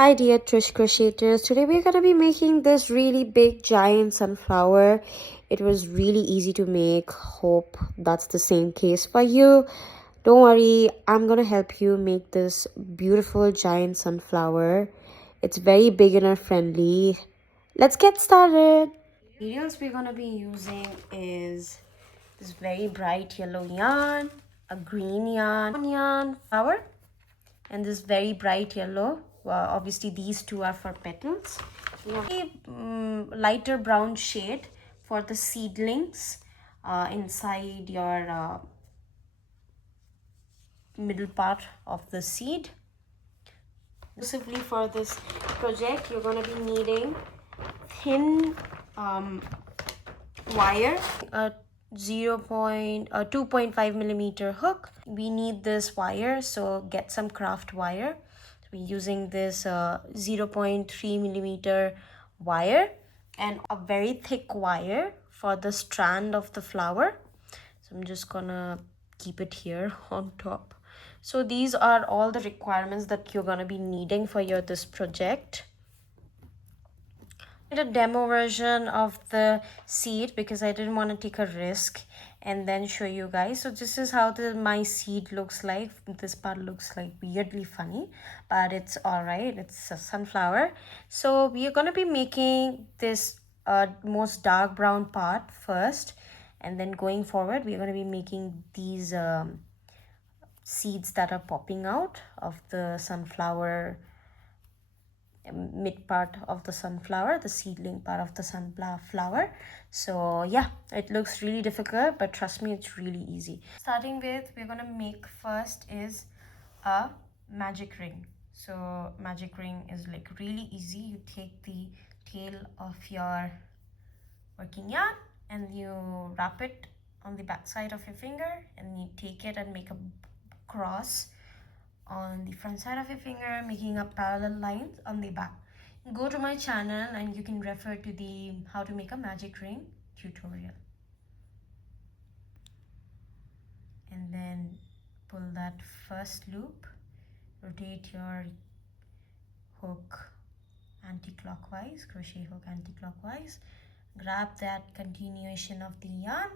Hi dear Trish Crocheters, today we're going to be making this really big giant sunflower. It was really easy to make, hope that's the same case for you. Don't worry, I'm going to help you make this beautiful giant sunflower. It's very beginner friendly. Let's get started. The materials we're going to be using is this very bright yellow yarn, a green yarn flower, and this very bright yellow. Obviously these two are for petals. We have a lighter brown shade for the seedlings inside your middle part of the seed. Exclusively for this project you're going to be needing thin wire, a 2.5 millimeter hook. We need this wire, so get some craft wire. We're using this 0.3 millimeter wire and a very thick wire for the strand of the flower. So I'm just gonna keep it here on top. So these are all the requirements that you're gonna be needing for this project. A demo version of the seed because I didn't want to take a risk and then show you guys. So this is how my seed looks like. This part looks like weirdly funny, but it's all right. It's a sunflower. So we are going to be making this most dark brown part first, and then going forward we are going to be making these seeds that are popping out of the sunflower, mid part of the sunflower, the seedling part of the sunflower. So yeah, it looks really difficult, but trust me, it's really easy. Starting with, we're gonna make first is a magic ring. So magic ring is like really easy. You take the tail of your working yarn and you wrap it on the back side of your finger, and you take it and make a cross on the front side of your finger, making up parallel lines on the back. Go to my channel and you can refer to the how to make a magic ring tutorial. And then pull that first loop, rotate your hook anti-clockwise, crochet hook anti-clockwise, grab that continuation of the yarn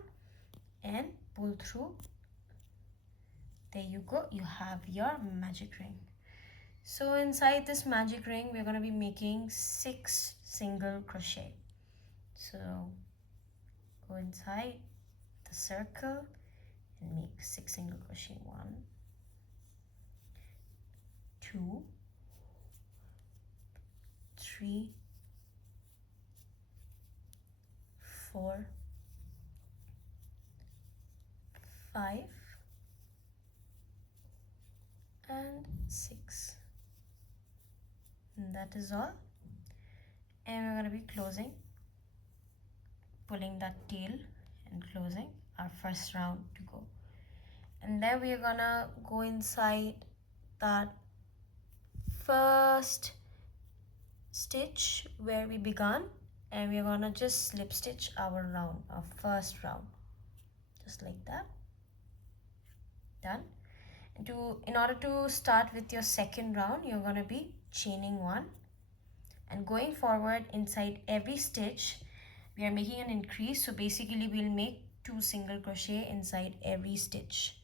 and pull through. There you go, you have your magic ring. So inside this magic ring we're going to be making 6 single crochet. So go inside the circle and make 6 single crochet. 1, 2, 3, 4, 5 and 6. And that is all. And we're going to be closing, pulling that tail and closing our first round to go. And then we are gonna go inside that first stitch where we began, and we're gonna just slip stitch our first round, just like that. Done. And in order to start with your second round, you're gonna be chaining 1, and going forward inside every stitch we are making an increase. So basically we'll make 2 single crochet inside every stitch.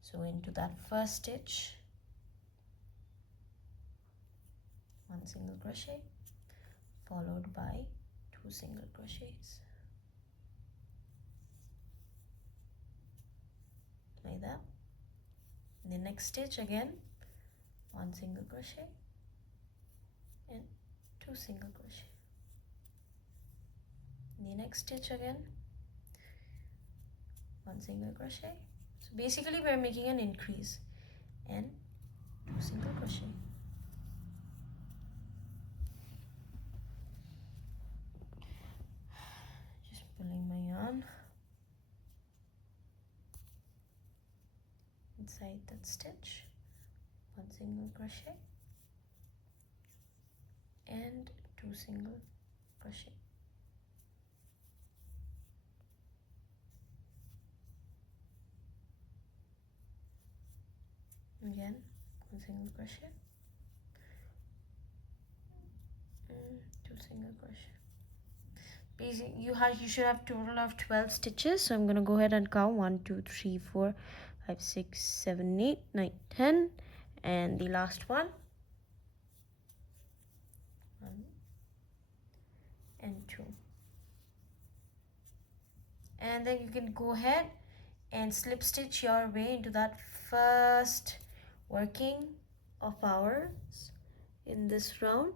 So into that first stitch, 1 single crochet followed by 2 single crochets, like that. In the next stitch again, 1 single crochet and 2 single crochet. In the next stitch again, 1 single crochet. So basically we're making an increase and 2 single crochet. Just pulling my yarn inside that stitch, 1 single crochet and 2 single crochet. Again, 1 single crochet, single crochet. Basically, you should have total of 12 stitches. So I'm gonna go ahead and count 1, 2, 3, 4, 5, 6, 7, 8, 9, 10, and the last one, 1 and 2. And then you can go ahead and slip stitch your way into that first working of ours in this round.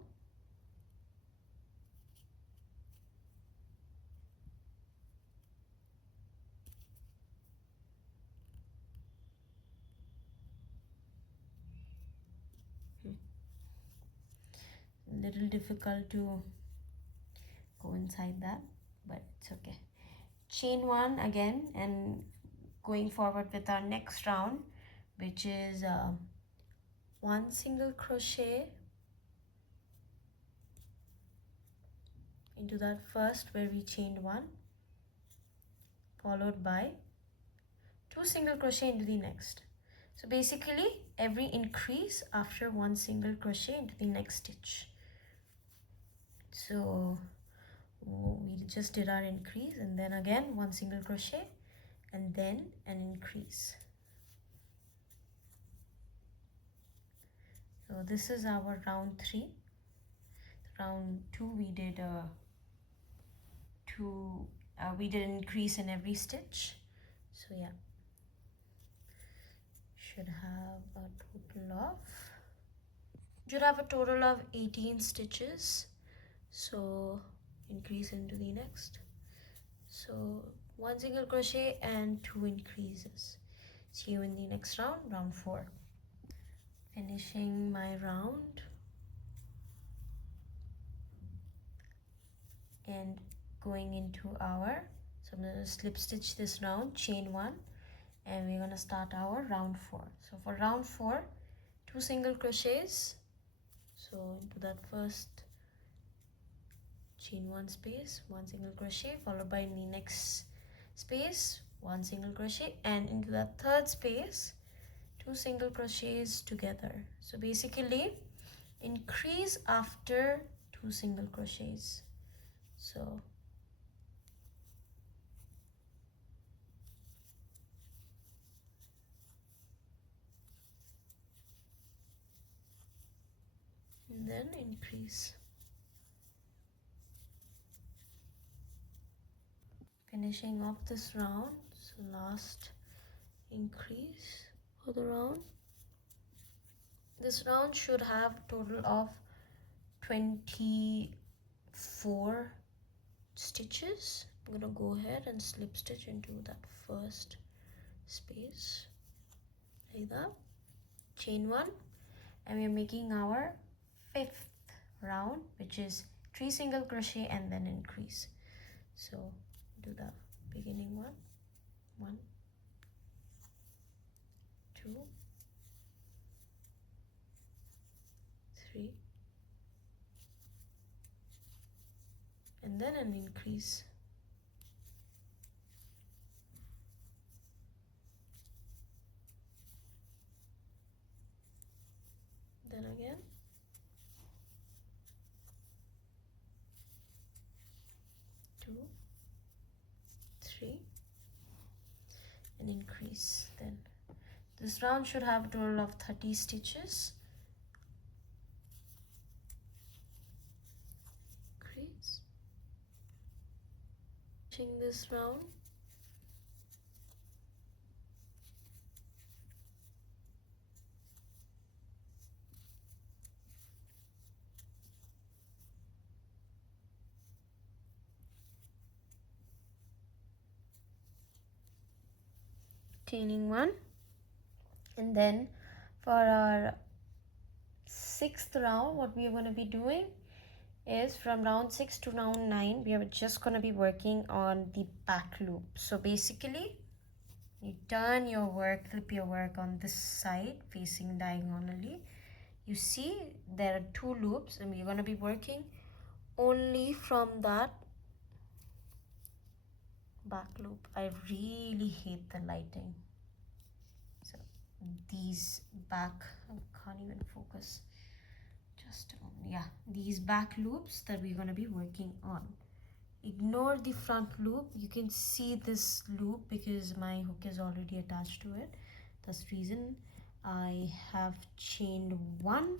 Little difficult to go inside that, but it's okay. Chain 1 again, and going forward with our next round, which is 1 single crochet into that first where we chained 1, followed by 2 single crochet into the next. So basically every increase after 1 single crochet into the next stitch. So we just did our increase, and then again 1 single crochet, and then an increase. So this is our round 3. Round 2 we did we did an increase in every stitch. So yeah, should have a total of 18 stitches. So increase into the next. So 1 single crochet and 2 increases. See you in the next round, round 4. Finishing my round and going into our, so I'm going to slip stitch this round, chain 1, and we're going to start our round 4. So for round 4, 2 single crochets. So into that first chain 1 space, 1 single crochet, followed by in the next space 1 single crochet, and into that third space 2 single crochets together. So basically increase after 2 single crochets. So and then increase. Finishing off this round, so last increase for the round. This round should have a total of 24 stitches. I'm gonna go ahead and slip stitch into that first space like that, chain 1, and we're making our 5th round, which is 3 single crochet and then increase. So do the beginning one, 1, 2, 3, and then an increase. Then again, 2, 3, and increase. Then this round should have a total of 30 stitches. Increase. Finishing this round. Chaining 1, and then for our 6th round, what we are going to be doing is from round 6 to round 9, we are just going to be working on the back loop. So basically you turn your work, flip your work on this side facing diagonally. You see there are 2 loops, and we're going to be working only from that back loop. I really hate the lighting, so these back, I can't even focus, yeah, these back loops that we're going to be working on. Ignore the front loop. You can see this loop because my hook is already attached to it. That's the reason I have chained 1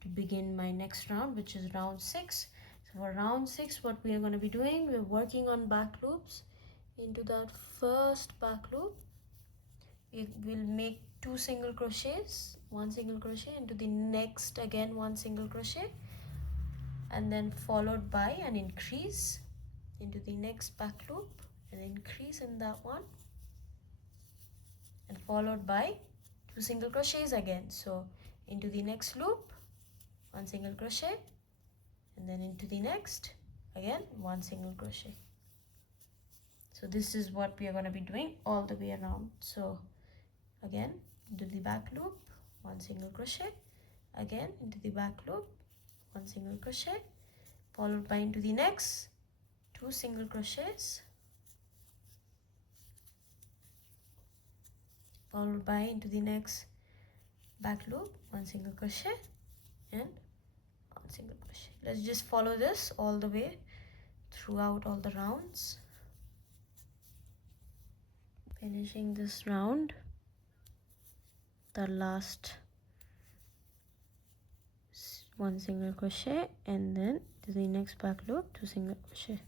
to begin my next round, which is round 6. So for round 6, what we are going to be doing, we're working on back loops. Into that first back loop, it will make 2 single crochets, 1 single crochet, into the next again 1 single crochet, and then followed by an increase into the next back loop, an increase in that one, and followed by 2 single crochets again. So into the next loop, 1 single crochet, and then into the next again 1 single crochet. So this is what we are going to be doing all the way around. So again into the back loop, 1 single crochet, again into the back loop, 1 single crochet, followed by into the next 2 single crochets, followed by into the next back loop, 1 single crochet and 1 single crochet. Let's just follow this all the way throughout all the rounds. Finishing this round, the last 1 single crochet, and then to the next back loop, 2 single crochet.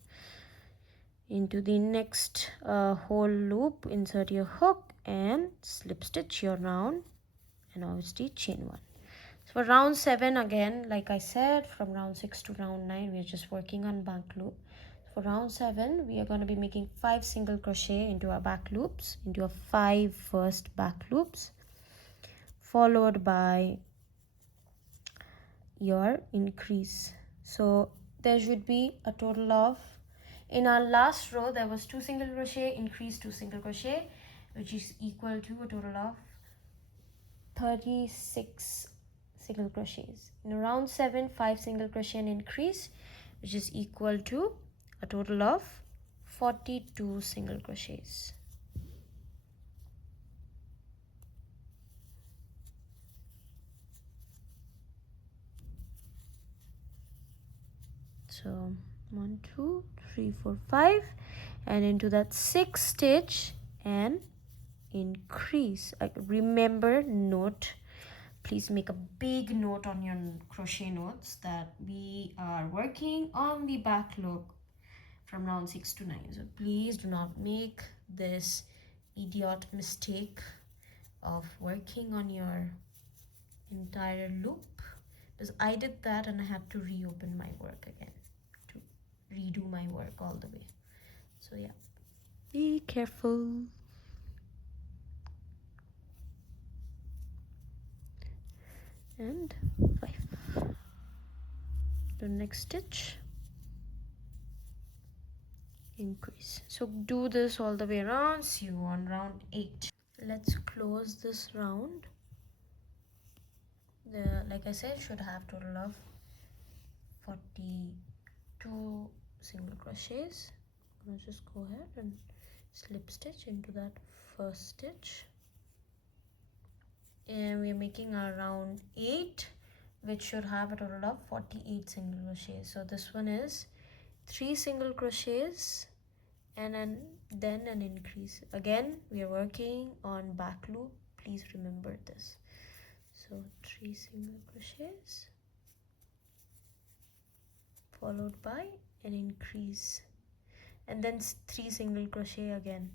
Into the next whole loop, insert your hook and slip stitch your round, and obviously chain 1. So for round 7, again, like I said, from round 6 to round 9, we're just working on back loop. For round 7, we are going to be making 5 single crochet into our back loops, into our 5 first back loops, followed by your increase. So there should be a total of, in our last row there was 2 single crochet, increase 2 single crochet, which is equal to a total of 36 single crochets. In round 7, 5 single crochet and increase, which is equal to a total of 42 single crochets. So 1 2 3 4 5, and into that 6th stitch and increase. Remember, note, please make a big note on your crochet notes that we are working on the back loop from round 6 to 9. So please do not make this idiot mistake of working on your entire loop, because I did that and I had to reopen my work again to redo my work all the way. So yeah, be careful. And 5. The next stitch, increase. So do this all the way around. See you on round 8. Let's close this round. Like I said, should have total of 42 single crochets. I'm gonna just go ahead and slip stitch into that first stitch, and we're making our round 8, which should have a total of 48 single crochets. So this one is 3 single crochets and then an increase. Again, we are working on back loop, please remember this. So 3 single crochets followed by an increase, and then 3 single crochet again.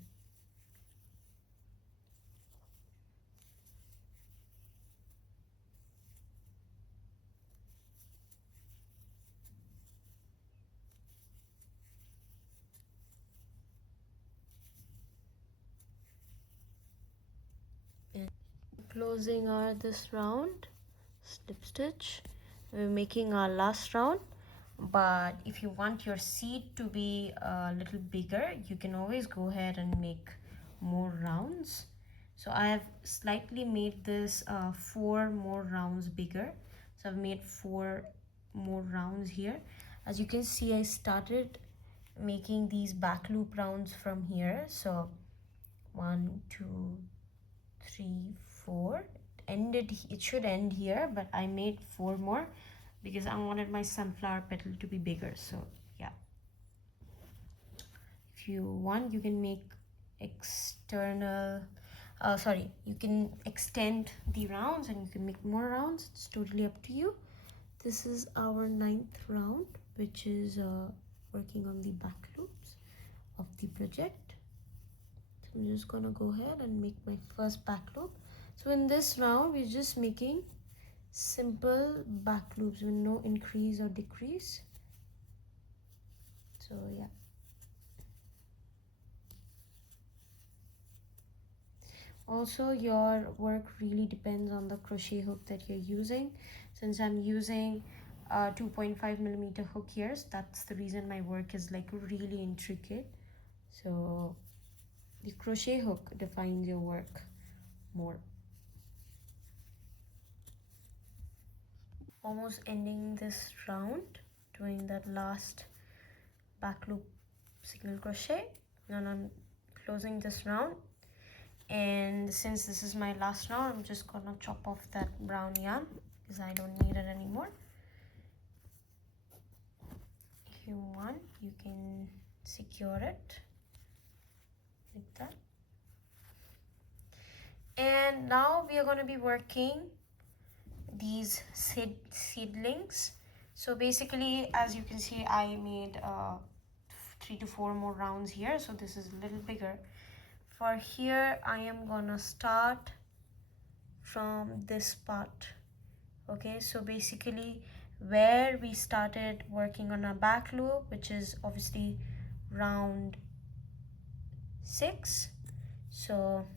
And closing our this round, slip stitch. We're making our last round, but if you want your seed to be a little bigger, you can always go ahead and make more rounds. So I have slightly made this 4 more rounds bigger. So I've made 4 more rounds here. As you can see, I started making these back loop rounds from here. So 1 2 3 4, it should end here, but I made 4 more because I wanted my sunflower petal to be bigger. So yeah, if you want, you can make external you can extend the rounds and you can make more rounds. It's totally up to you. This is our 9th round, which is working on the back loops of the project. So I'm just gonna go ahead and make my first back loop. So in this round, we're just making simple back loops with no increase or decrease. So yeah. Also, your work really depends on the crochet hook that you're using. Since I'm using a 2.5mm hook here, so that's the reason my work is like really intricate. So the crochet hook defines your work more. Almost ending this round, doing that last back loop single crochet, and I'm closing this round. And since this is my last round, I'm just gonna chop off that brown yarn because I don't need it anymore. If you want, you can secure it like that. And now we are going to be working these seedlings. So basically, as you can see, I made 3 to 4 more rounds here, so this is a little bigger. For here, I am gonna start from this part. Okay, so basically where we started working on our back loop, which is obviously round 6. So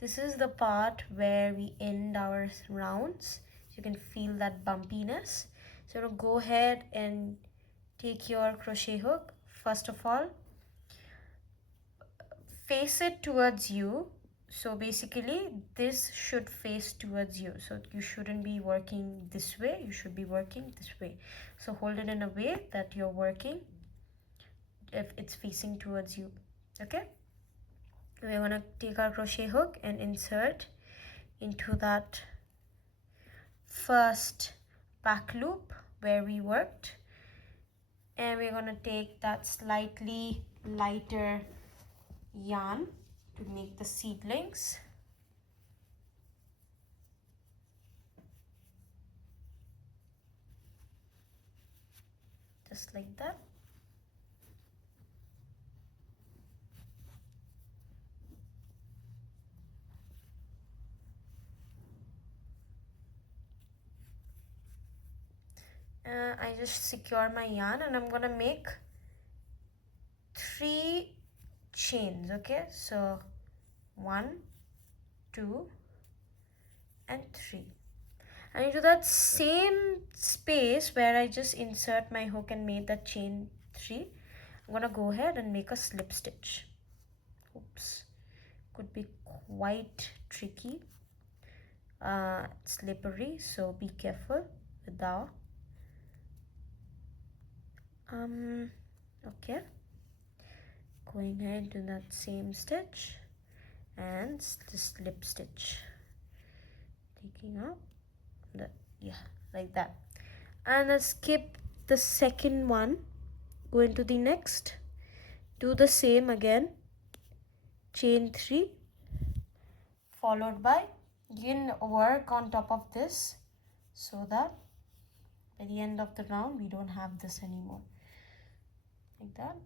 this is the part where we end our rounds. You can feel that bumpiness. So to go ahead and take your crochet hook, first of all, face it towards you. So basically this should face towards you, so you shouldn't be working this way, you should be working this way. So hold it in a way that you're working if it's facing towards you. Okay, we're gonna take our crochet hook and insert into that first back loop where we worked, and we're gonna take that slightly lighter yarn to make the seedlings. Just like that. I just secure my yarn and I'm gonna make 3 chains. Okay, so 1, 2 and 3, and into that same space where I just insert my hook and made that chain 3, I'm gonna go ahead and make a slip stitch. Oops, could be quite tricky, slippery, so be careful with that. Okay, going ahead to that same stitch and the slip stitch, taking out the, yeah, like that. And let's skip the second one, go into the next, do the same again, chain 3, followed by, you can work on top of this so that by the end of the round we don't have this anymore. Like that,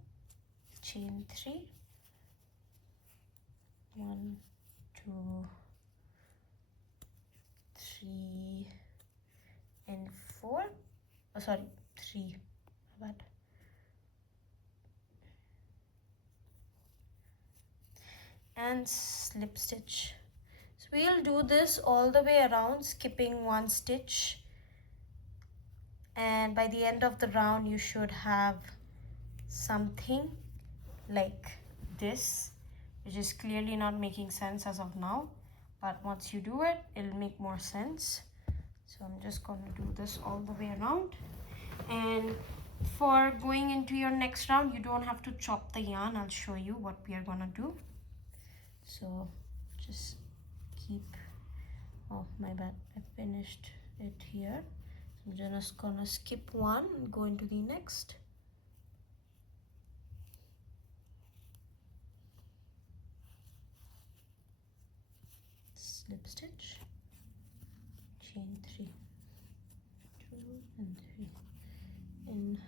chain 3, 1, 2, 3 and 4, oh sorry, 3, bad. And slip stitch. So we'll do this all the way around, skipping 1 stitch, and by the end of the round you should have something like this, which is clearly not making sense as of now, but once you do it, it'll make more sense. So I'm just going to do this all the way around. And for going into your next round, you don't have to chop the yarn. I'll show you what we are going to do. So just keep, oh my bad, I finished it here. I'm just gonna skip one and go into the next. Slip stitch, chain 3, 2 and 3 in.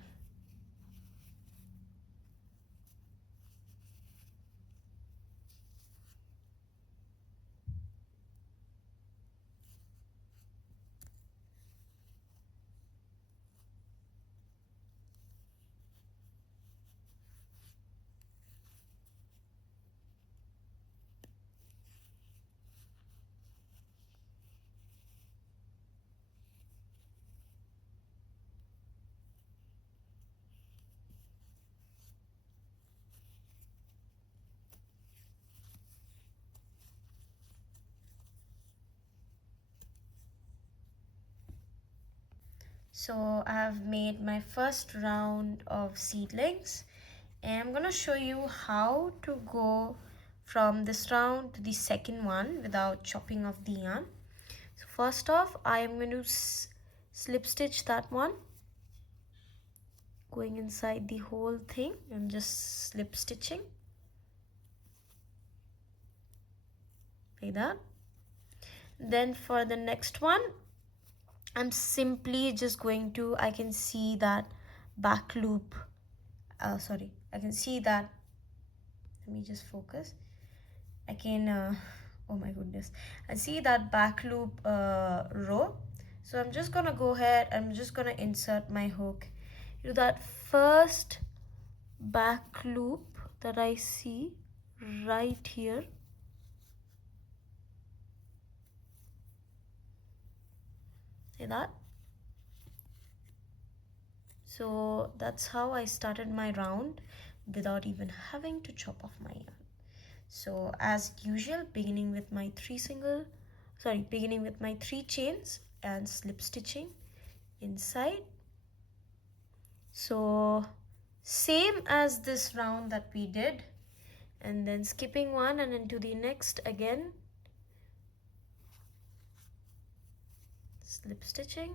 So I have made my first round of seedlings, and I'm gonna show you how to go from this round to the second one without chopping off the yarn. So first off, I am going to slip stitch that one, going inside the whole thing. I'm just slip stitching like that. Then for the next one, I'm simply just going to, I can see that back loop, I can see that, let me just focus. I can, oh my goodness, I see that back loop row. So I'm just gonna go ahead, I'm just gonna insert my hook to that first back loop that I see right here. See that? So that's how I started my round without even having to chop off my yarn. So as usual, beginning with my three chains and slip stitching inside. So same as this round that we did, and then skipping one and into the next again, slip stitching,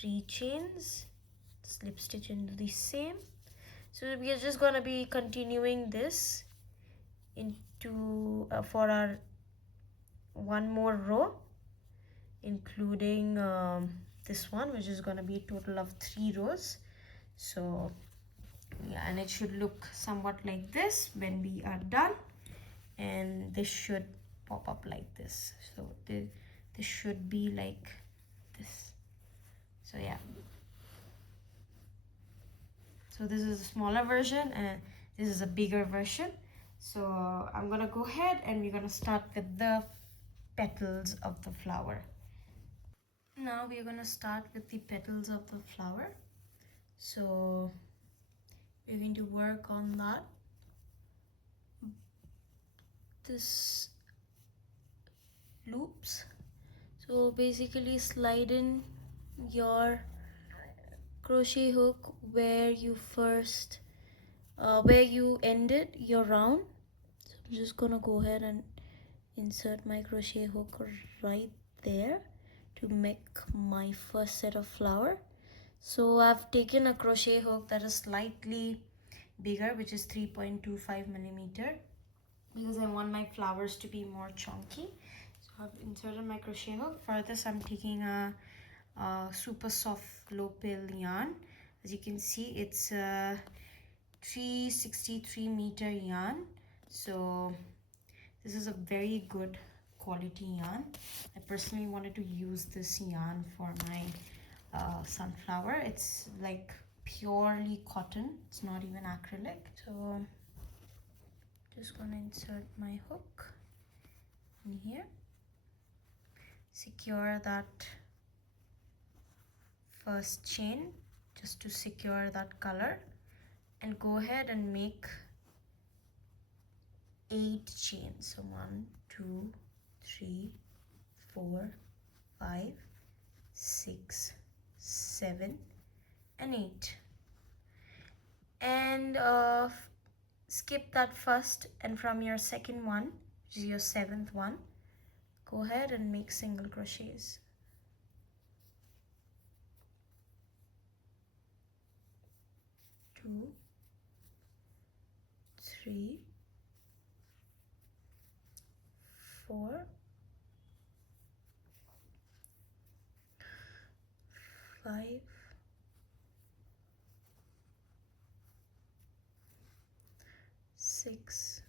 3 chains, slip stitch into the same. So we are just gonna be continuing this into for our one more row, including this one, which is gonna be a total of 3 rows. So yeah, and it should look somewhat like this when we are done, and this should pop up like this. So this should be like this. So yeah, so this is a smaller version and this is a bigger version. So I'm gonna go ahead and we're gonna start with the petals of the flower. Now we're gonna start with the petals of the flower. So we're going to work on that. This loops. So basically slide in your crochet hook where you first where you ended your round. So I'm just gonna go ahead and insert my crochet hook right there to make my first set of flower. So I've taken a crochet hook that is slightly bigger, which is 3.25 millimeter, because I want my flowers to be more chunky. So I've inserted my crochet hook. For this, I'm taking a super soft low pill yarn. As you can see, it's a 363 meter yarn. So this is a very good quality yarn. I personally wanted to use this yarn for my sunflower. It's like purely cotton, it's not even acrylic. So just gonna insert my hook in here, secure that first chain just to secure that color, and go ahead and make 8 chains. So 1 2 3 4 5 6 7 and 8, and skip that first, and from your second one, which is your 7th one, go ahead and make single crochets. 2, 3, 4, 5, 6,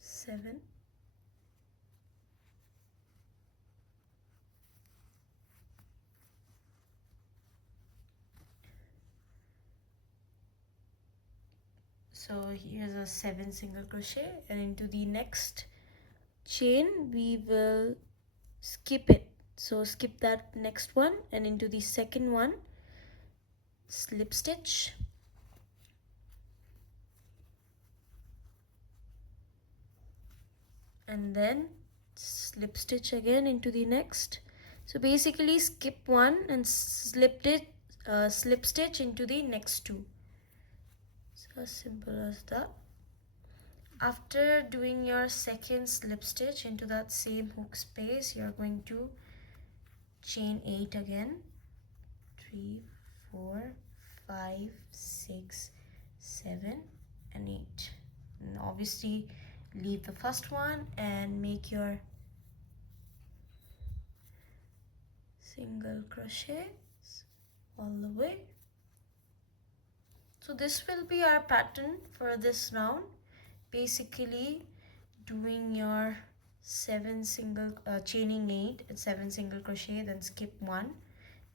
7, 7 single crochet, and into the next chain we will skip it. So skip that next one, and into the second one slip stitch, and then slip stitch again into the next. So basically skip one and slip stitch into the next two. So as simple as that. After doing your second slip stitch into that same hook space, you're going to chain 8 again. 3, 4, 5, 6, 7 and 8. And obviously leave the first one and make your single crochets all the way. So this will be our pattern for this round. Basically doing your 7 single chaining 8 and 7 single crochet, then skip 1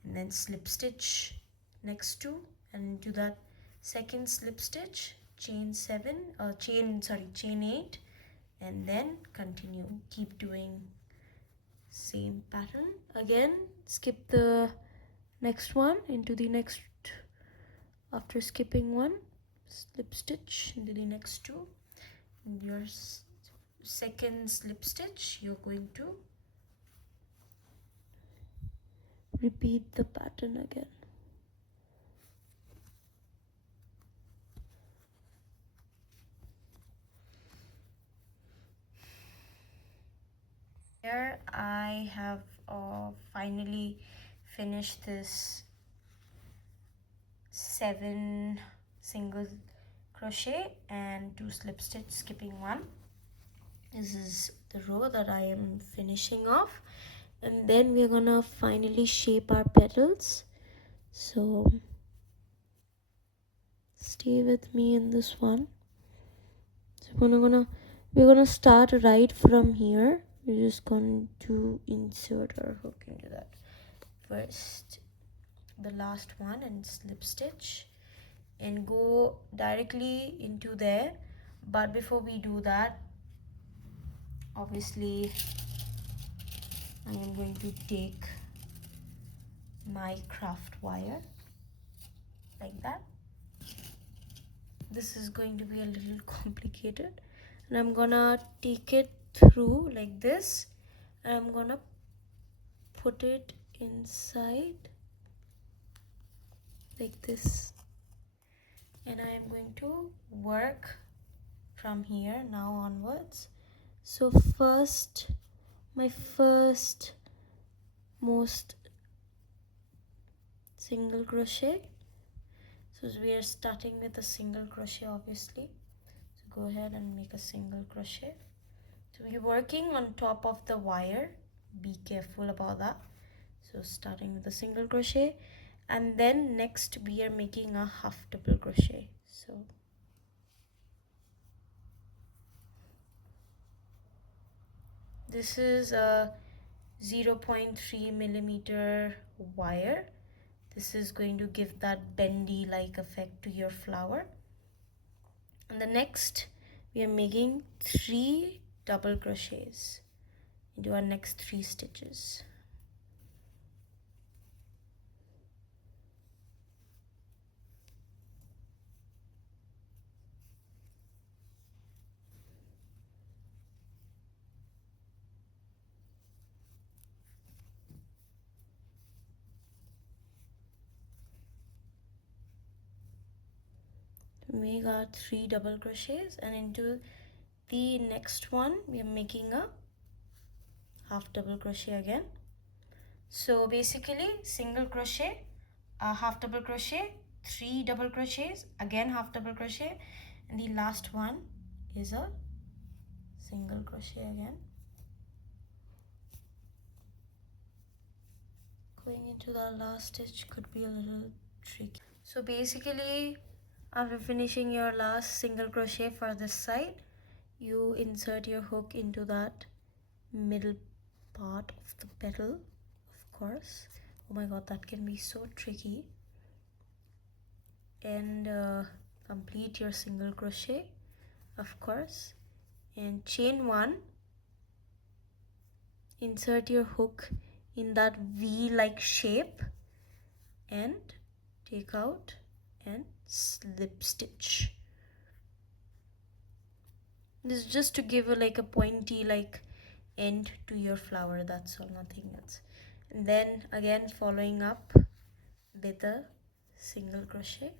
and then slip stitch next 2, and into that second slip stitch chain 8, and then continue, keep doing same pattern again. Skip the next one into the next, after skipping 1 slip stitch into the next 2, and your second slip stitch you're going to repeat the pattern again. Here I have finally finished this 7 single crochet and 2 slip stitch, skipping 1. This is the row that I am finishing off, and then we're gonna finally shape our petals. So stay with me in this one. So we're gonna start right from here. We're just going to insert our hook into that first, the last one, and slip stitch and go directly into there. But before we do that, obviously I am going to take my craft wire like that. This is going to be a little complicated, and I'm gonna take it through like this, and I'm gonna put it inside like this, and I am going to work from here now onwards. So first, my first most single crochet. So we are starting with a single crochet, obviously. So go ahead and make a single crochet. So we're working on top of the wire. Be careful about that. So starting with a single crochet, and then next we are making a half double crochet. So this is a 0.3 millimeter wire. This is going to give that bendy like effect to your flower. And the next we are making 3 double crochets into our next 3 stitches. We got 3 double crochets, and into the next one we are making a half double crochet again. So basically single crochet, half double crochet, 3 double crochets, again half double crochet, and the last one is a single crochet again. Going into the last stitch could be a little tricky. So basically, after finishing your last single crochet for this side, you insert your hook into that middle part of the petal, of course. Oh my god, that can be so tricky. And complete your single crochet, of course, and chain 1, insert your hook in that V-like shape and take out and slip stitch. This is just to give a pointy end to your flower, that's all, nothing else. And then again following up with a single crochet,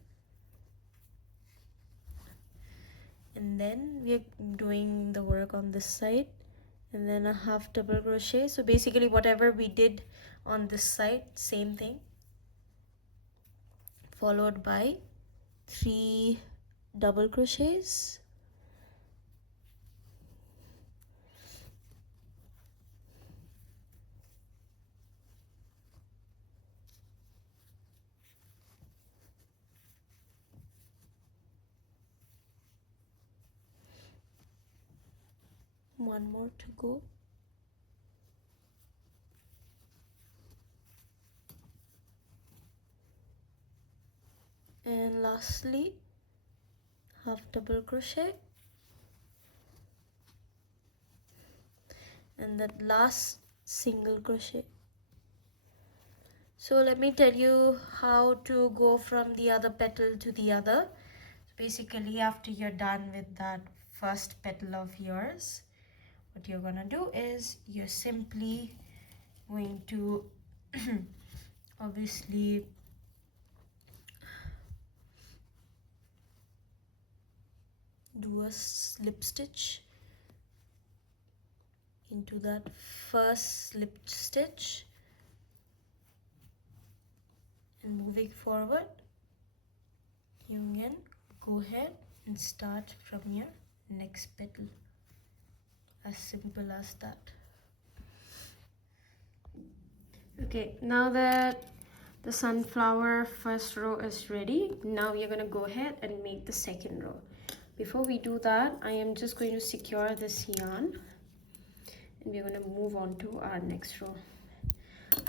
and then we're doing the work on this side, and then a half double crochet. So basically whatever we did on this side, same thing, followed by 3 double crochets, one more to go, and lastly half double crochet, and that last single crochet. So let me tell you how to go from the other petal to the other. Basically, after you're done with that first petal of yours, what you're gonna do is you're simply going to obviously do a slip stitch into that first slip stitch, and moving forward you can go ahead and start from your next petal. As simple as that. Okay, now that the sunflower first row is ready, now we are going to go ahead and make the second row. Before we do that, I am just going to secure this yarn, and we're going to move on to our next row.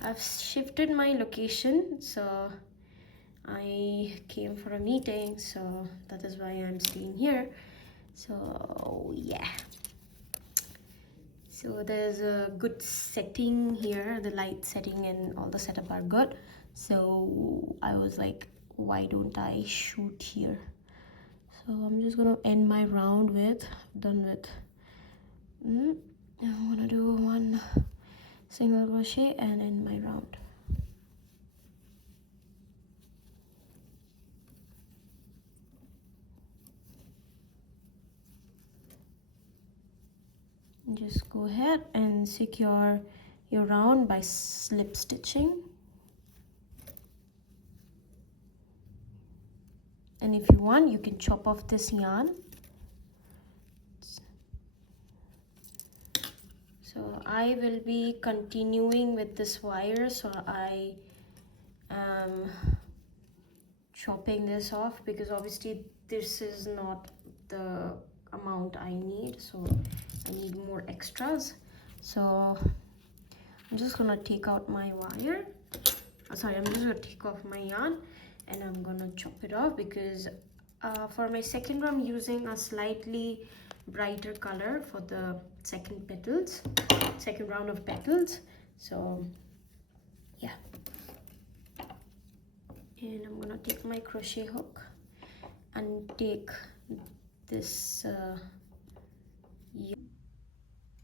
I've shifted my location, so I came for a meeting, so that is why I'm staying here. So yeah, so there's a good setting here, the light setting and all the setup are good. So I was like, why don't I shoot here? So I'm just gonna end my round with, done with, I'm gonna do 1 single crochet and end my round. Just go ahead and secure your round by slip stitching. And if you want, you can chop off this yarn. So I will be continuing with this wire, so I am chopping this off because obviously this is not the amount I need, so I need more extras. So I'm just gonna take out my wire, I'm just gonna take off my yarn, and I'm gonna chop it off because for my second row I'm using a slightly brighter color for the second round of petals. So yeah, and I'm gonna take my crochet hook and take this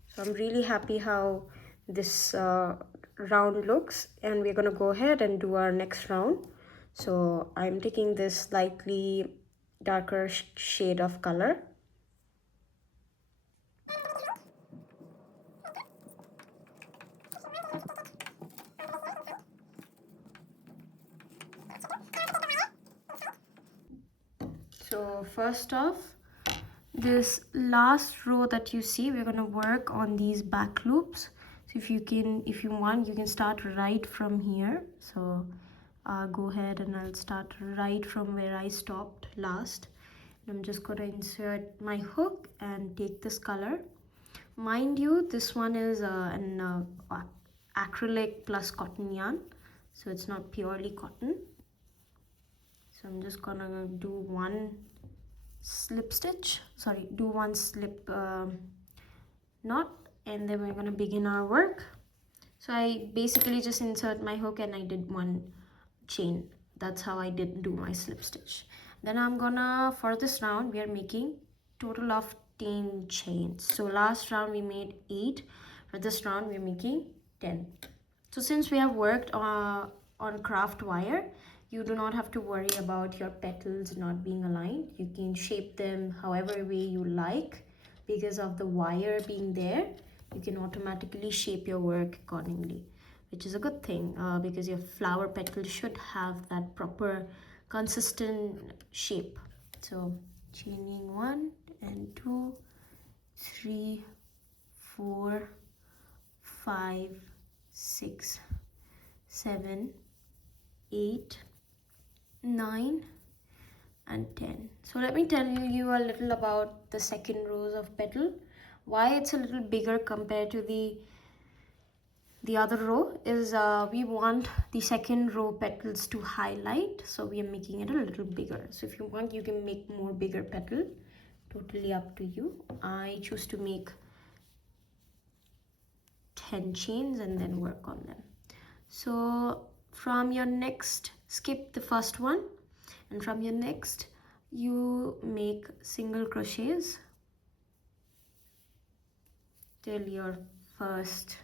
so I'm really happy how this round looks, and we're gonna go ahead and do our next round. So I'm taking this slightly darker shade of color. first off, this last row that you see, we're going to work on these back loops. So if you want, you can start right from here. So go ahead and I'll start right from where I stopped last. I'm just going to insert my hook and take this color. Mind you, this one is an acrylic plus cotton yarn, so it's not purely cotton. So I'm just gonna do one slip knot, and then we're gonna begin our work. So I basically just insert my hook and I did one chain. That's how I did do my slip stitch. Then I'm gonna, for this round, we are making total of 10 chains. So last round we made 8. For this round we're making 10. So since we have worked on craft wire, you do not have to worry about your petals not being aligned. You can shape them however way you like. Because of the wire being there, you can automatically shape your work accordingly, which is a good thing because your flower petal should have that proper consistent shape. So chaining 1 and 2, 3, 4, 5, 6, 7, 8, 9 and 10. So let me tell you a little about the second rows of petal. Why it's a little bigger compared to the other row is we want the second row petals to highlight, so we are making it a little bigger. So if you want, you can make more bigger petal, totally up to you. I choose to make 10 chains and then work on them. So from your next, skip the first one, and from your next you make single crochets till your first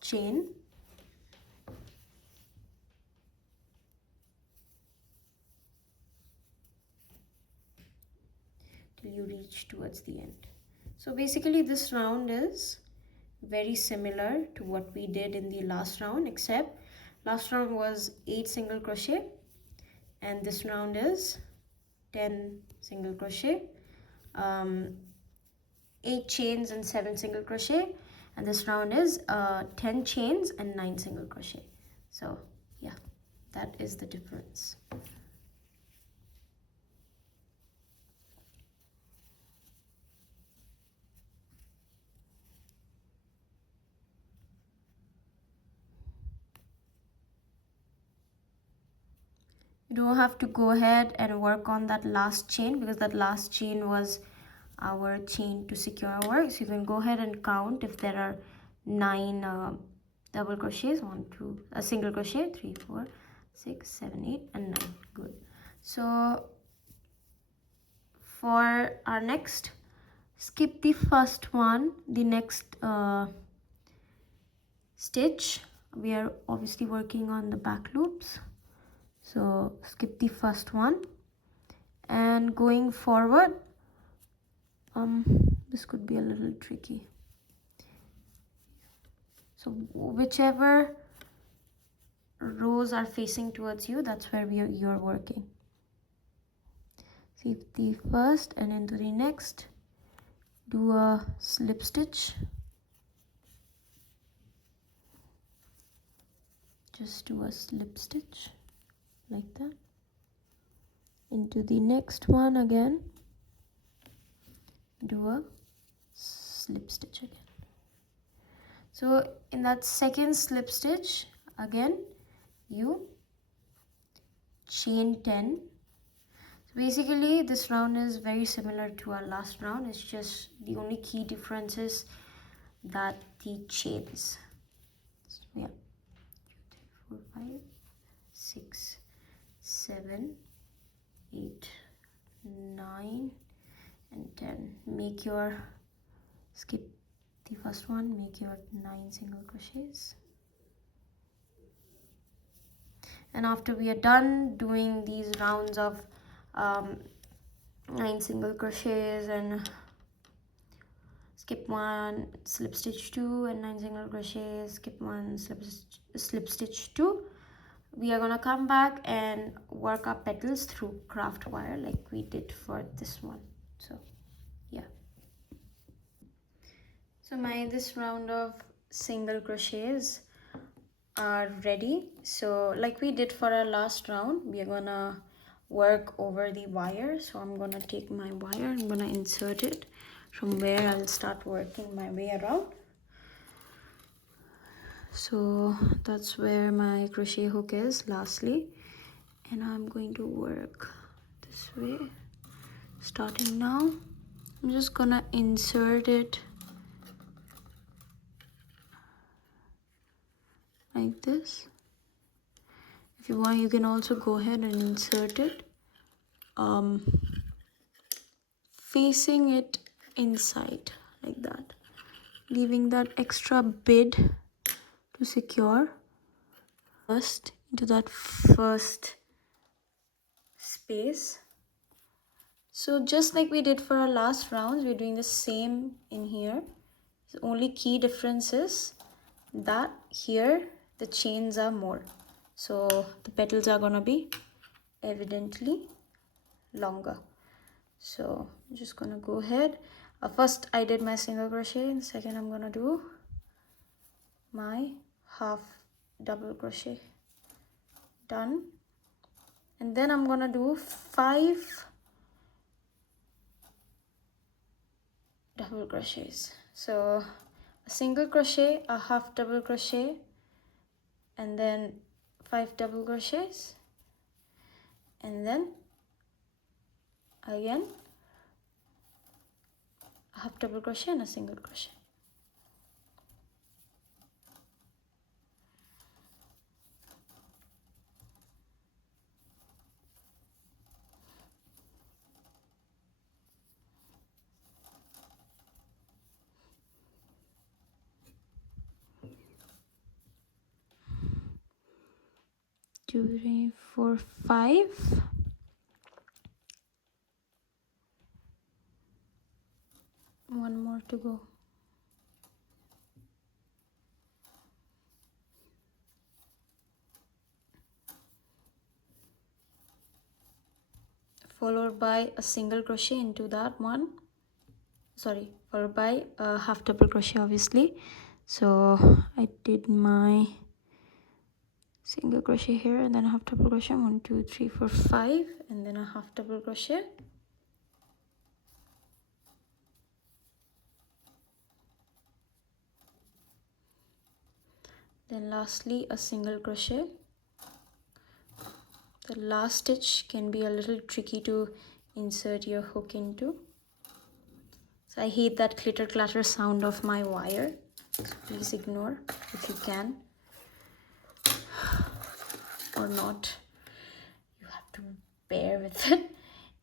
chain. Till you reach towards the end. So basically this round is very similar to what we did in the last round, except last round was 8 single crochet and this round is 10 single crochet, 8 chains and 7 single crochet, and this round is 10 chains and 9 single crochet. So yeah, that is the difference. You don't have to go ahead and work on that last chain because that last chain was our chain to secure our work. So you can go ahead and count if there are 9 double crochets, 1, 2, a single crochet, 3, 4, 6, 7, 8 and 9. Good. So for our next, skip the first one, the next stitch. We are obviously working on the back loops, so skip the first one, and going forward, this could be a little tricky. So whichever rows are facing towards you, that's where you're working. Skip the first and into the next, do a slip stitch. Just do a slip stitch like that. Into the next one again, do a slip stitch again. So in that second slip stitch, again you chain 10. So basically this round is very similar to our last round. It's just the only key difference is that the chains. So yeah, 2, 3, 4, 5, 6, 7, 8, 9 and 10. Make your, skip the first one, make your 9 single crochets. And after we are done doing these rounds of 9 single crochets and skip 1, slip stitch 2 and 9 single crochets, skip 1, slip stitch 2, we are gonna come back and work our petals through craft wire like we did for this one. So yeah, so my this round of single crochets are ready. So like we did for our last round, we are gonna work over the wire. So I'm gonna take my wire, I'm gonna insert it from where I'll start working my way around. So that's where my crochet hook is lastly, and I'm going to work this way starting now. I'm just gonna insert it like this. If you want, you can also go ahead and insert it facing it inside like that, leaving that extra bid to secure first into that first space. So just like we did for our last rounds, we're doing the same in here. The only key difference is that here the chains are more, so the petals are gonna be evidently longer. So I'm just gonna go ahead. First I did my single crochet, and second I'm gonna do my half double crochet. Done. And then I'm gonna do 5 double crochets. So a single crochet, a half double crochet, and then 5 double crochets, and then again a half double crochet and a single crochet. Two, three, four, 5. One more to go. Followed by a single crochet into that one. Sorry, followed by a half double crochet obviously. So I did my single crochet here and then a half double crochet, 1 2 3 4 5, and then a half double crochet. Then lastly a single crochet. The last stitch can be a little tricky to insert your hook into, so I hate that clitter clatter sound of my wire, so please ignore if you can, or not, you have to bear with it.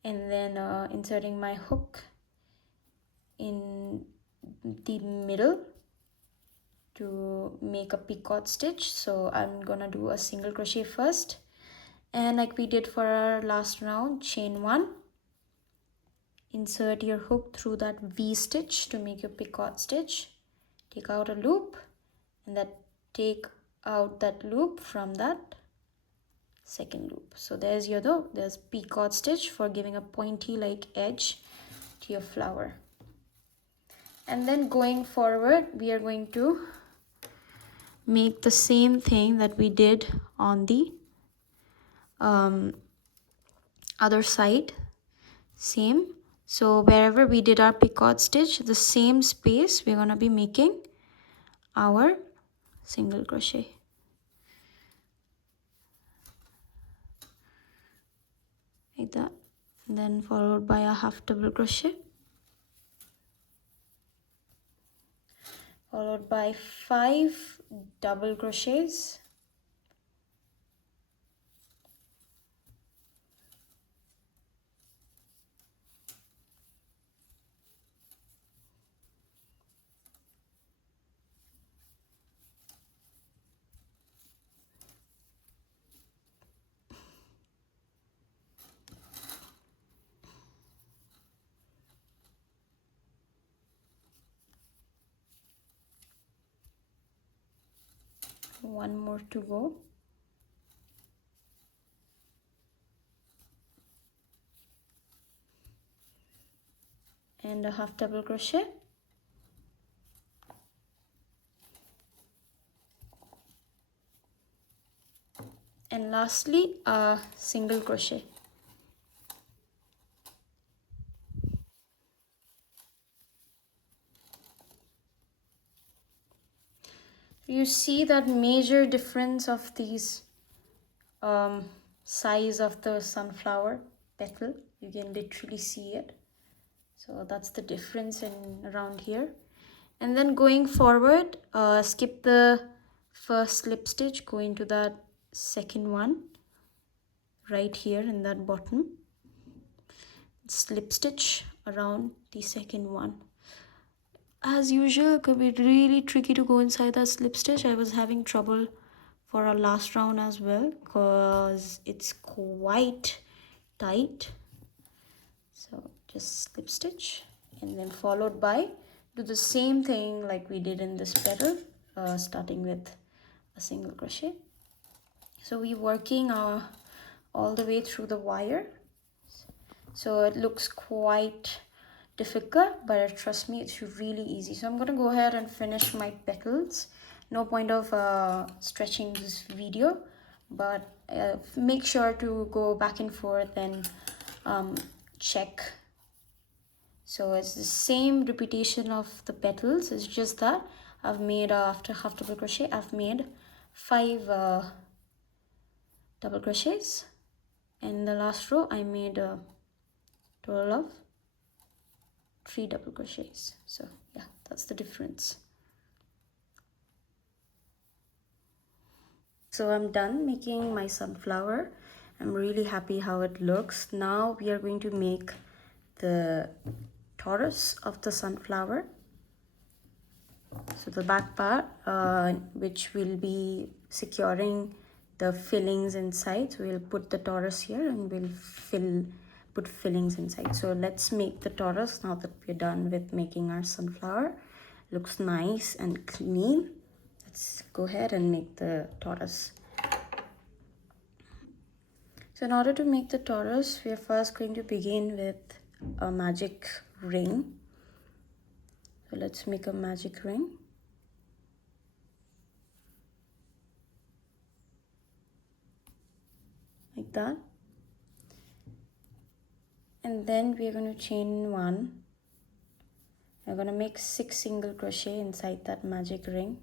And then inserting my hook in the middle to make a picot stitch. So I'm gonna do a single crochet first, and like we did for our last round, chain 1, insert your hook through that V stitch to make your picot stitch, take out a loop, and that take out that loop from that second loop. So there's your there's picot stitch for giving a pointy like edge to your flower. And then going forward, we are going to make the same thing that we did on the other side, same. So wherever we did our picot stitch, the same space we're going to be making our single crochet. Like that. And then followed by a half double crochet, followed by 5 double crochets, one more to go. and a half double crochet, and lastly a single crochet. You see that major difference of these size of the sunflower petal. You can literally see it. So that's the difference in around here. And then going forward, skip the first slip stitch, go into that second one right here in that bottom, slip stitch around the second one. As usual, it could be really tricky to go inside that slip stitch. I was having trouble for our last round as well because it's quite tight. So just slip stitch and then followed by, do the same thing like we did in this petal, starting with a single crochet. So we're working all the way through the wire. So it looks quite difficult, but trust me, it's really easy. So I'm gonna go ahead and finish my petals. No point of stretching this video, but make sure to go back and forth and check. So it's the same repetition of the petals. It's just that I've made after half double crochet, I've made 5 double crochets. In the last row, I made a total of 3 double crochets. So yeah, that's the difference. So I'm done making my sunflower. I'm really happy how it looks. Now we are going to make the torus of the sunflower. So the back part, which will be securing the fillings inside. So we'll put the torus here and we'll put fillings inside. So let's make the torus now that we're done with making our sunflower. Looks nice and clean. Let's go ahead and make the torus. So in order to make the torus, we are first going to begin with a magic ring. So let's make a magic ring. Like that. And then we're going to chain 1. We're going to make 6 single crochet inside that magic ring.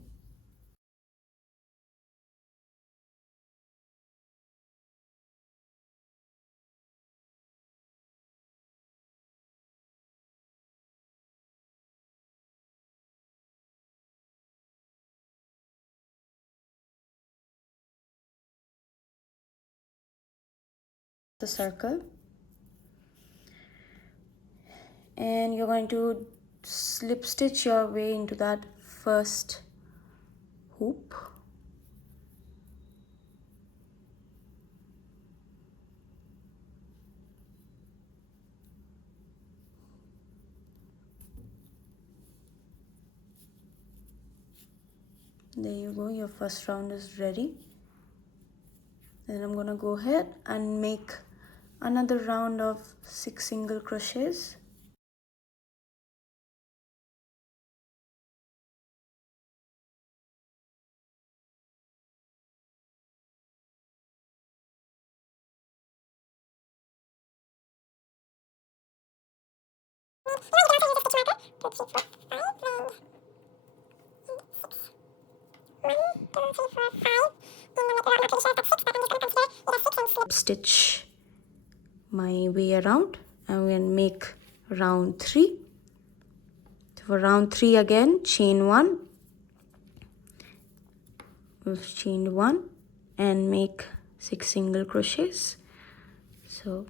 The circle, and you're going to slip stitch your way into that first hoop. There you go, your first round is ready. Then I'm gonna go ahead and make another round of 6 single crochets. Stitch my way around and we'll make round 3. So for round 3 again, chain 1. We've chained 1 and make 6 single crochets. So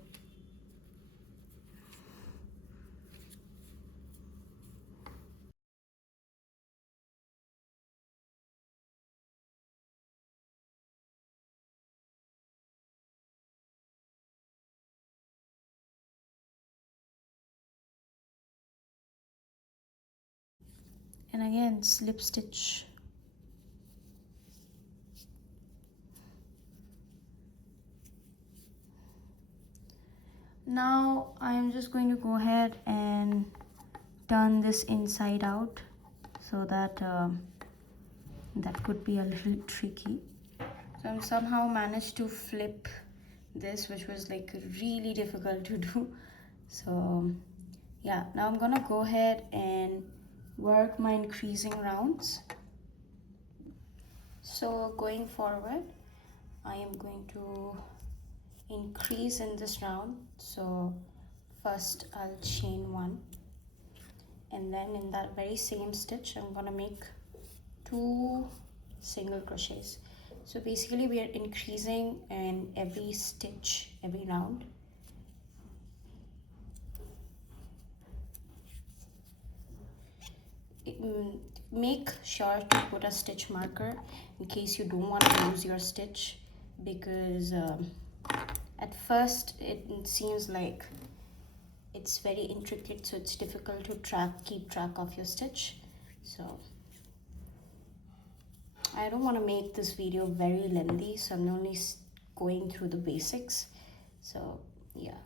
and again slip stitch. Now I am just going to go ahead and turn this inside out, so that that could be a little tricky. So I somehow managed to flip this, which was like really difficult to do. So yeah, now I'm gonna go ahead and work my increasing rounds. So going forward, I am going to increase in this round. So first I'll chain 1, and then in that very same stitch I'm gonna make 2 single crochets. So basically we are increasing in every stitch, every round. Make sure to put a stitch marker in case you don't want to lose your stitch, because at first it seems like it's very intricate, so it's difficult to keep track of your stitch. So I don't want to make this video very lengthy, so I'm only going through the basics. So yeah.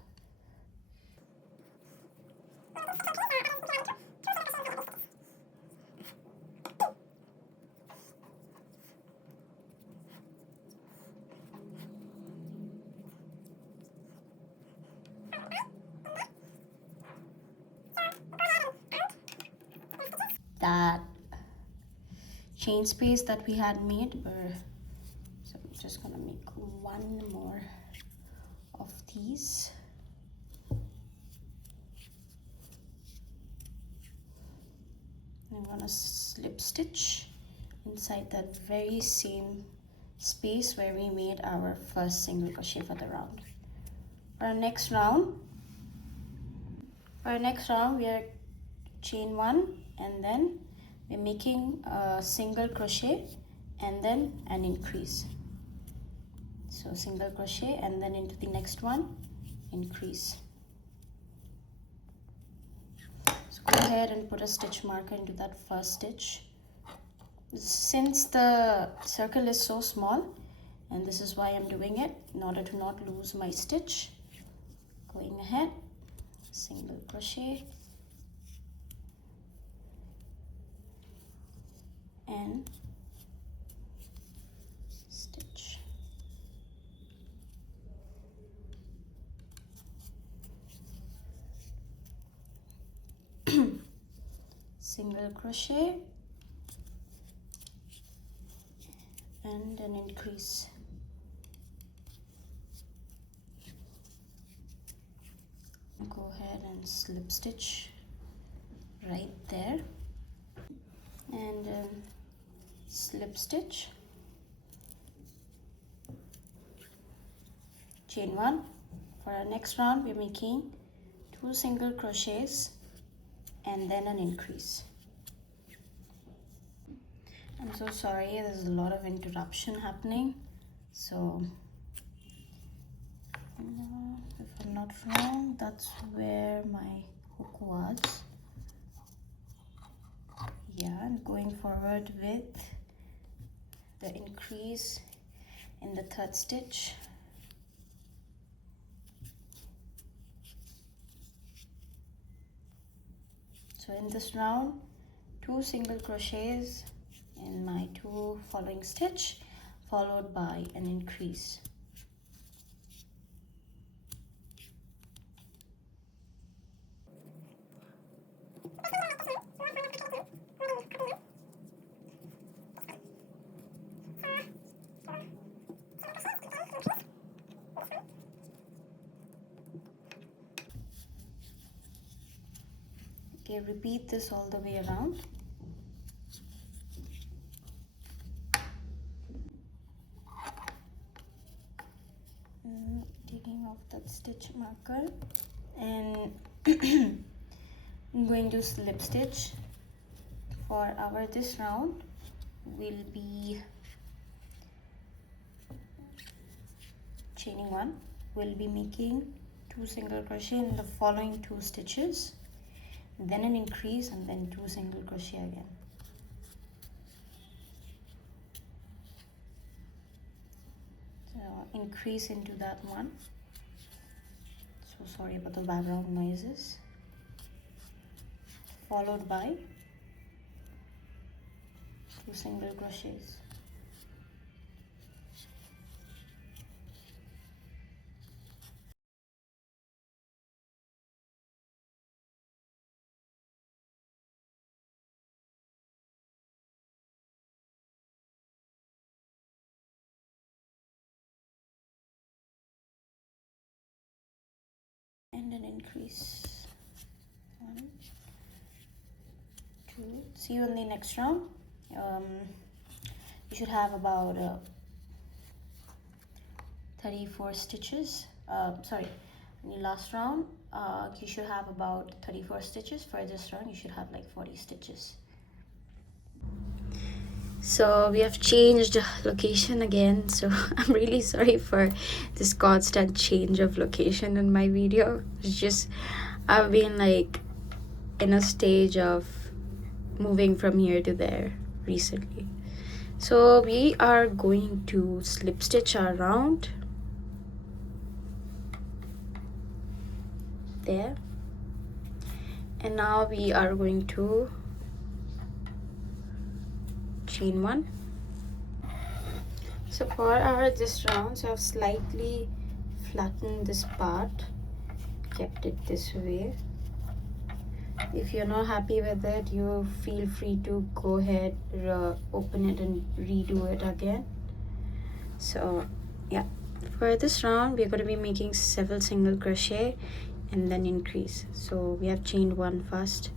That chain space that we had made, so I'm just gonna make 1 more of these. I'm gonna slip stitch inside that very same space where we made our first single crochet for the round. For our next round, we are chain 1, and then we're making a single crochet and then an increase. So single crochet and then into the next one, increase. So go ahead and put a stitch marker into that first stitch. Since the circle is so small, and this is why I'm doing it, in order to not lose my stitch, going ahead, single crochet and stitch. Single crochet and an increase. Go ahead and slip stitch right there, and then slip stitch, chain 1. For our next round, we're making 2 single crochets and then an increase. I'm so sorry, there's a lot of interruption happening. So if I'm not wrong, that's where my hook was. Yeah, I'm going forward with the increase in the 3rd stitch. So in this round, 2 single crochets in my 2 following stitch, followed by an increase. Okay, repeat this all the way around. Taking off that stitch marker, and I'm going to slip stitch. For our this round, we'll be chaining 1. We'll be making 2 single crochet in the following 2 stitches, then an increase, and then 2 single crochet again. So increase into that one. So sorry about the background noises. followed by 2 single crochets. And then increase. 1, 2. See you in the next round. You should have about 34 stitches. Sorry, in the last round, you should have about 34 stitches. For this round, you should have like 40 stitches. So we have changed location again, so I'm really sorry for this constant change of location in my video. It's just I've been like in a stage of moving from here to there recently. So we are going to slip stitch our round there, and now we are going to chain 1. So for our this round, so I've slightly flattened this part, kept it this way. If you're not happy with it, you feel free to go ahead, open it and redo it again. So yeah, for this round we're going to be making several single crochet and then increase. So we have chained 1 first,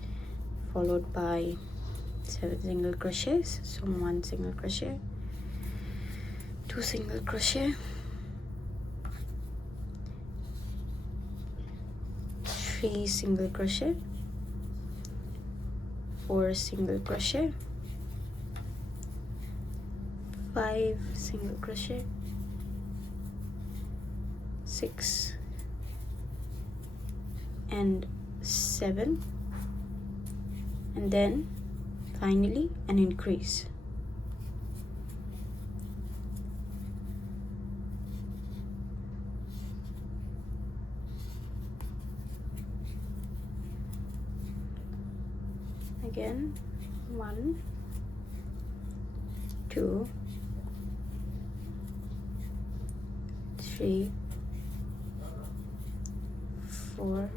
followed by 7 single crochets. So 1 single crochet, 2 single crochet, 3 single crochet, 4 single crochet, 5 single crochet, 6 and 7, and then finally an increase. Again, 1, 2, 3, 4,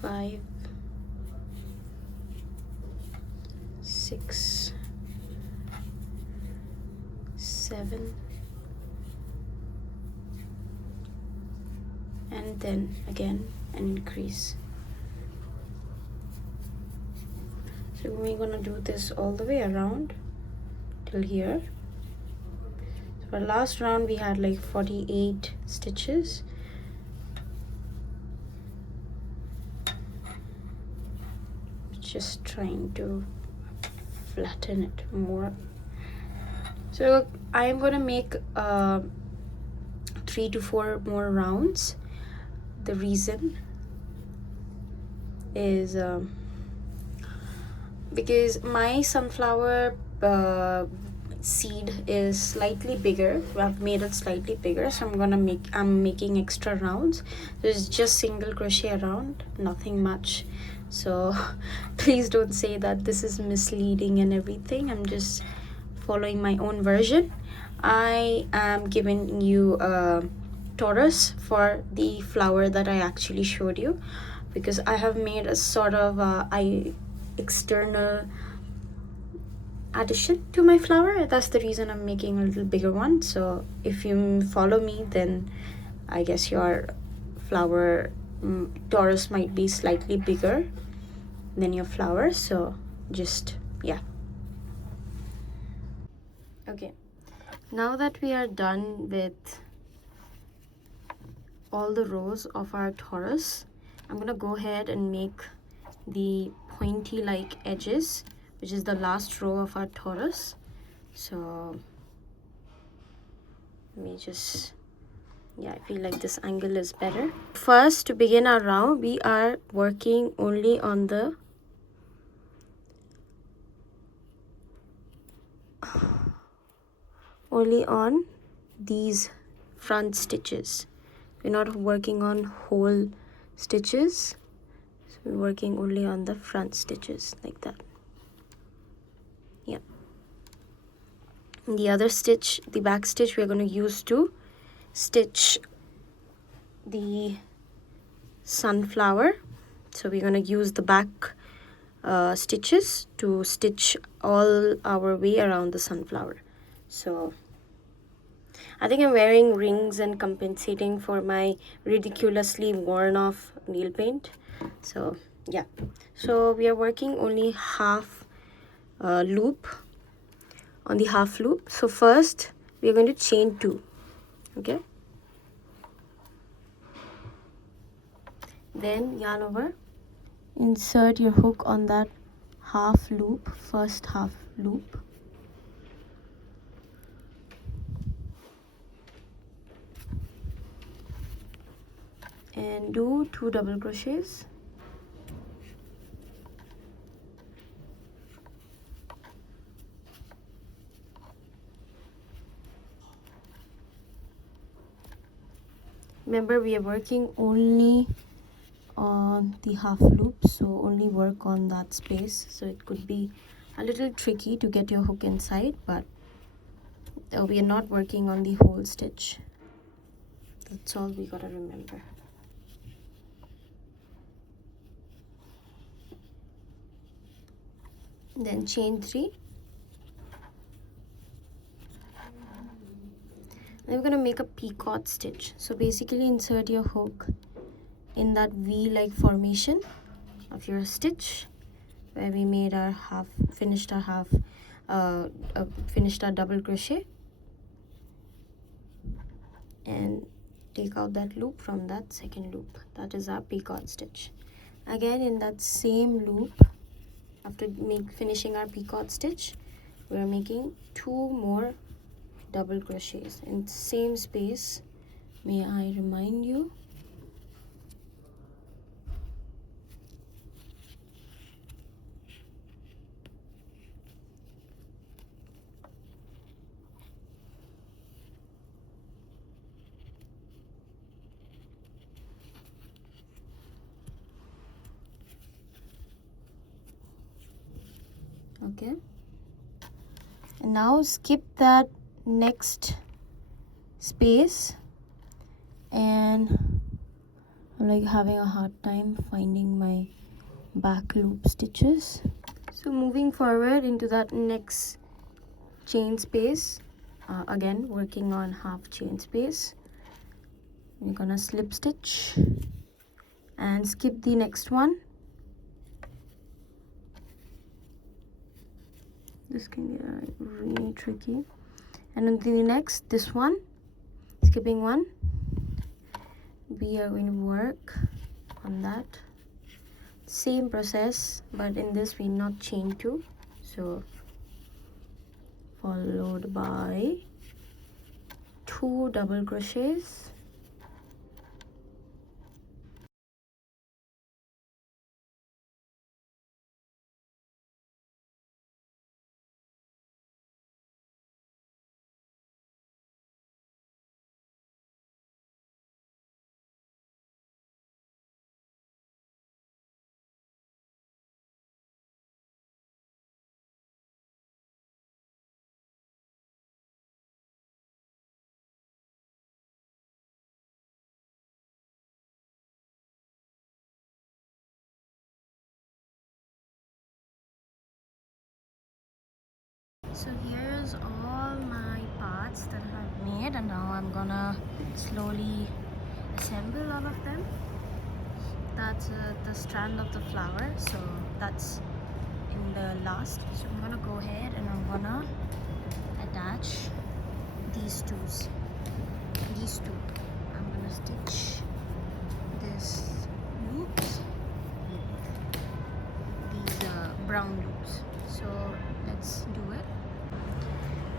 5, 6, 7, and then again an increase. So we're gonna do this all the way around till here. So for last round we had like 48 stitches. Just trying to flatten it more. So I am gonna make 3 to 4 more rounds. The reason is because my sunflower seed is slightly bigger. I've made it slightly bigger, so I'm making extra rounds. There's just single crochet around, nothing much. So please don't say that this is misleading and everything. I'm just following my own version. I am giving you Torus for the flower that I actually showed you, because I have made a sort of external addition to my flower. That's the reason I'm making a little bigger one. So if you follow me, then I guess your flower Torus might be slightly bigger than your flower. So just yeah. Okay, now that we are done with all the rows of our Torus, I'm gonna go ahead and make the pointy like edges, which is the last row of our Torus. So let me just, yeah, I feel like this angle is better. First, to begin our round, we are working only on the these front stitches. We're not working on whole stitches, so we're working only on the front stitches like that. Yeah. And the other stitch, the back stitch, we're going to use to stitch the sunflower. So we're going to use the back stitches to stitch all our way around the sunflower. So I think I'm wearing rings and compensating for my ridiculously worn off nail paint. So yeah, so we are working only half loop on the half loop. So first we are going to chain 2. Okay, then yarn over, insert your hook on that half loop, first half loop, and do 2 double crochets. Remember, we are working only on the half loop, so only work on that space. So it could be a little tricky to get your hook inside, but we are not working on the whole stitch. That's all we gotta remember. Then chain 3. Then we're gonna make a picot stitch. So basically insert your hook in that V-like formation of your stitch where we made our half, finished our double crochet, and take out that loop from that second loop. That is our picot stitch. Again, in that same loop, after finishing our picot stitch, we are making 2 more double crochets in the same space. May I remind you? Okay, and now skip that next space, and I'm like having a hard time finding my back loop stitches. So moving forward into that next chain space, again working on half chain space, we're gonna slip stitch and skip the next one. This can get really tricky. And on the next, this one, skipping one, we are going to work on that same process, but in this we not chain 2, so followed by 2 double crochets, so here's all my parts that I've made, and now I'm gonna slowly assemble all of them. That's the strand of the flower, so that's in the last. So I'm gonna go ahead and I'm gonna attach these two. I'm gonna stitch this loops, these brown loops. So let's do it.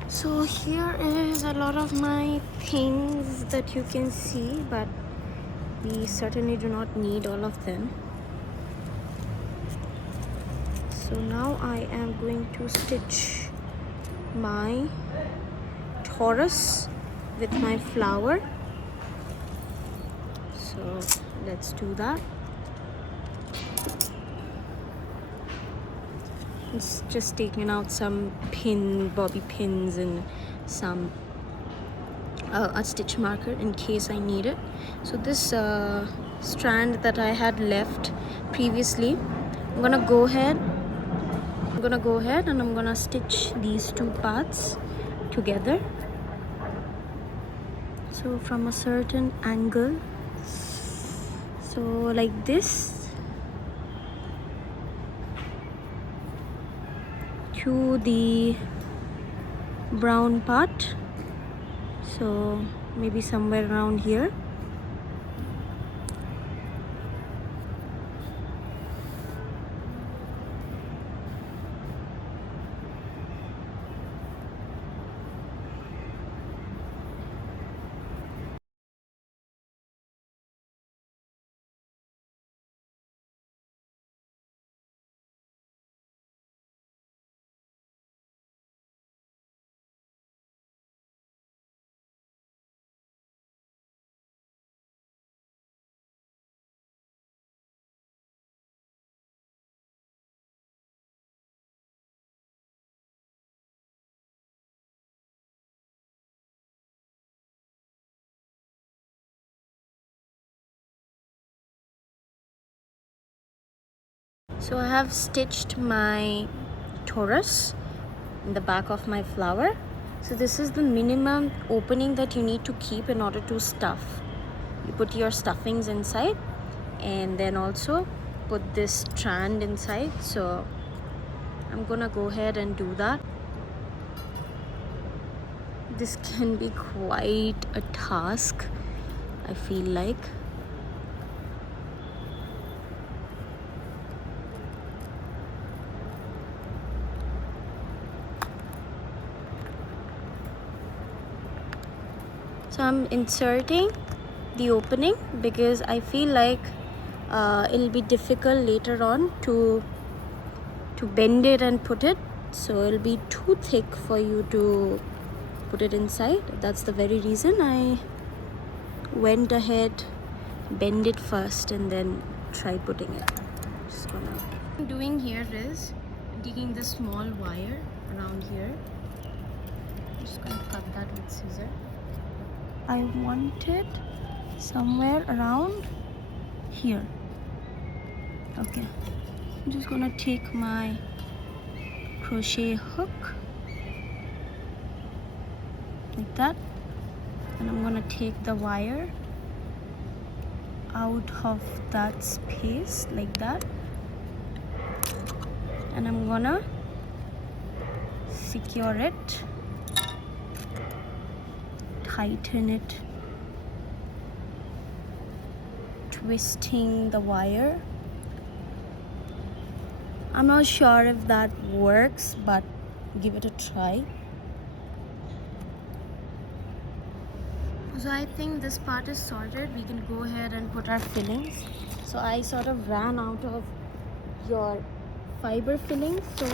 So here is a lot of my things that you can see, but we certainly do not need all of them. So now I am going to stitch my Torus with my flower. So let's do that. It's just taking out some bobby pins and some a stitch marker in case I need it. So this strand that I had left previously, I'm gonna go ahead and I'm gonna stitch these two parts together. So from a certain angle, so like this, to the brown part, so maybe somewhere around here. So I have stitched my torus in the back of my flower. So this is the minimum opening that you need to keep in order to stuff. You put your stuffings inside and then also put this strand inside. So I'm gonna go ahead and do that. This can be quite a task, I feel like. So I'm inserting the opening because I feel like it'll be difficult later on to bend it and put it. So it'll be too thick for you to put it inside. That's the very reason I went ahead, bend it first and then try putting it. Just gonna... What I'm doing here is I'm taking this small wire around here. I'm just gonna cut that with scissors. I want it somewhere around here. Okay, I'm just gonna take my crochet hook like that, and I'm gonna take the wire out of that space like that, and I'm gonna secure it, tighten it, twisting the wire. I'm not sure if that works, but give it a try. So I think this part is sorted. We can go ahead and put our fillings. So I sort of ran out of your fiber fillings, so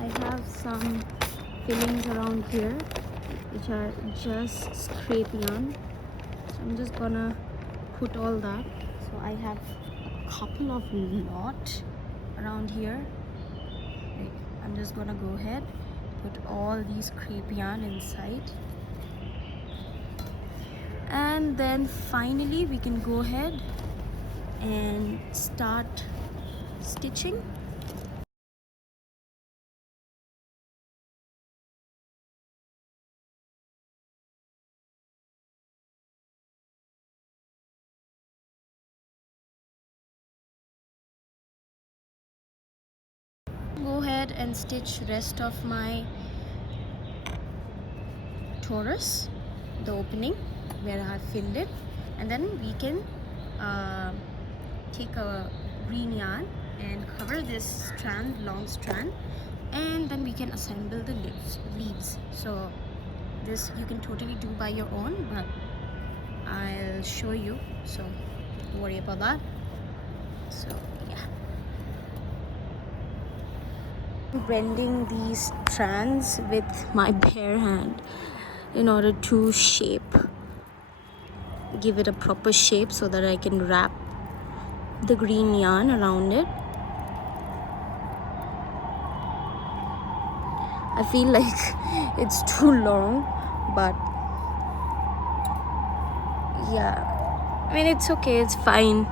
I have some fillings around here which are just scrape yarn. So I'm just gonna put all that. So I have a couple of lot around here. I'm just gonna go ahead, put all these crepe yarn inside, and then finally we can go ahead and start stitching. Go ahead and stitch rest of my torus, the opening where I have filled it, and then we can take a green yarn and cover this strand, long strand, and then we can assemble the leaves. So this you can totally do by your own, but I'll show you, so don't worry about that. So yeah, I'm blending these strands with my bare hand. in order to give it a proper shape so that I can wrap the green yarn around it. I feel like it's too long, but yeah, I mean, it's okay, it's fine.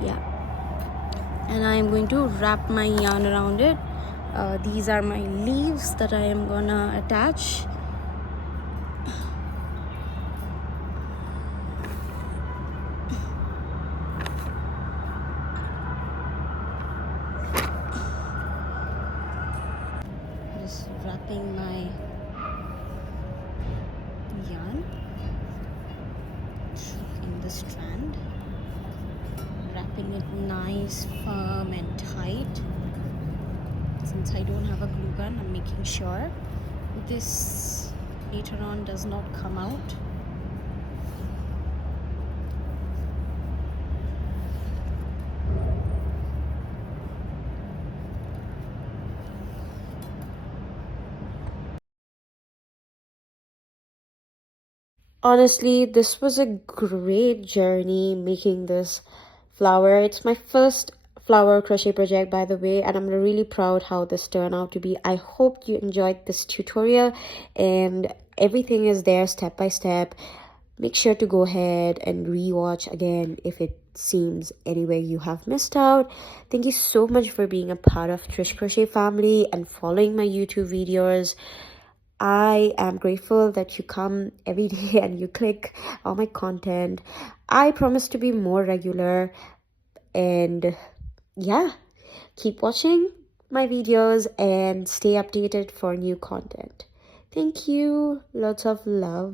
Yeah, and I'm going to wrap my yarn around it. These are my leaves that I am gonna attach. Just wrapping my yarn in the strand, wrapping it nice, firm and tight. Since I don't have a glue gun, I'm making sure this later on does not come out. Honestly, this was a great journey making this flower. It's my first flower crochet project, by the way, and I'm really proud how this turned out to be. I hope you enjoyed this tutorial, and everything is there step by step. Make sure to go ahead and rewatch again if it seems anywhere you have missed out. Thank you so much for being a part of Trish Crochet family and following my YouTube videos. I am grateful that you come every day and you click on my content. I promise to be more regular, and yeah, keep watching my videos and stay updated for new content. Thank you. Lots of love.